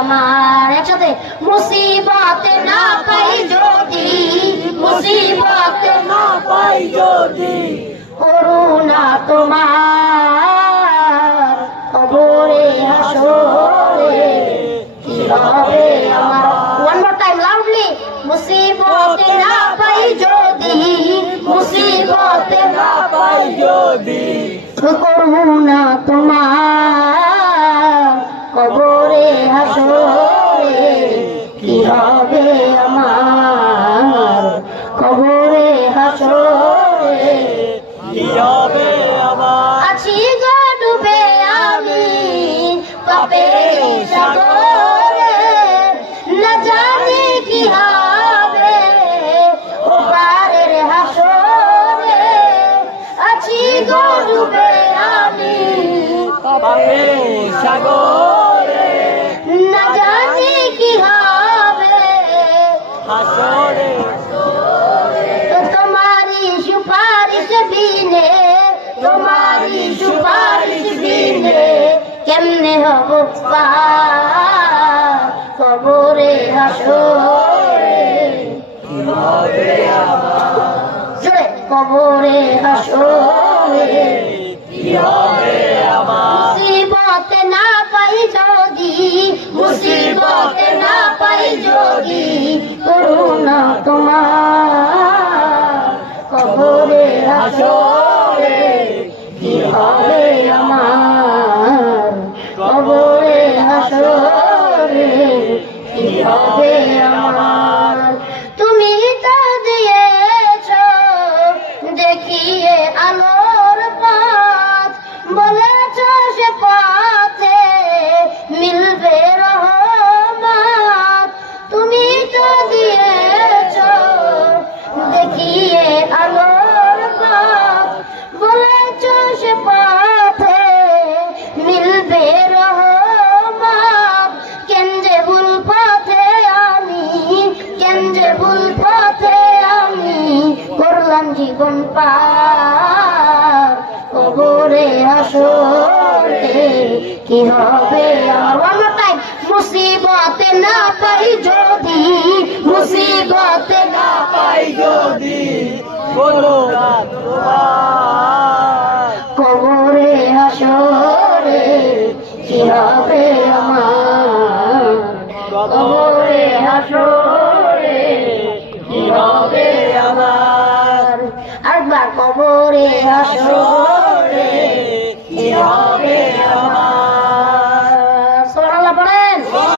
আমার একসাথে মুসিবতে না পাই যদি, মুসিবতে না পাই যদি, করুণা তোমার কবরে হাসরে কি হবে আমার। One more time loudly. মুসিবতে না পাই যদি, মুসিবতে না পাই যদি, করুণা তোমার কবরে হাসরে কি হবে আমার, কবরে হাসরে কি হবে আমার। আছি গো ডুবে আমি পাপের সাগরে, না জানি কি হবে ওপারের হাসরে। আছি গো ডুবে আমি পাপের সাগরে, না জানি কি হবে হাসরে। তোমারি সুপারিশ বিনে, তোমারি সুপারিশ বিনে কেমনে হব পার কবরে হাসরে কি হবে আমার, কবরে হাসরে কি হবে আমার। মুসিবতে না পাই যদি, মুসিবতে না পাই যদি, করুণা তোমার কবরে হাসরে কি হবে আমার, কবরে হাসরে কি হবে আমার। তুমি তো দিয়েছ দেখিয়ে আলোর পথ, বলেছ সে পথে মিলবে রহমত। তুমি তো দিয়েছ দেখিয়ে আলোর পথ, বলেছ সে পথে মিলবে রহমত। কেন যে ভুল পথে আমি, কেন যে ভুল পথে আমি করলাম জীবন পার কবরে হাসরে কি হবে আমার। মুসিবতে না পাই যদি, মুসিবতে না পাই যদি, করুণা তোমার কবরে হাসরে কি হবে আমার, কবরে হাসরে কি হবে আমার। আরেকবার কবরে হাসরে কি হবে।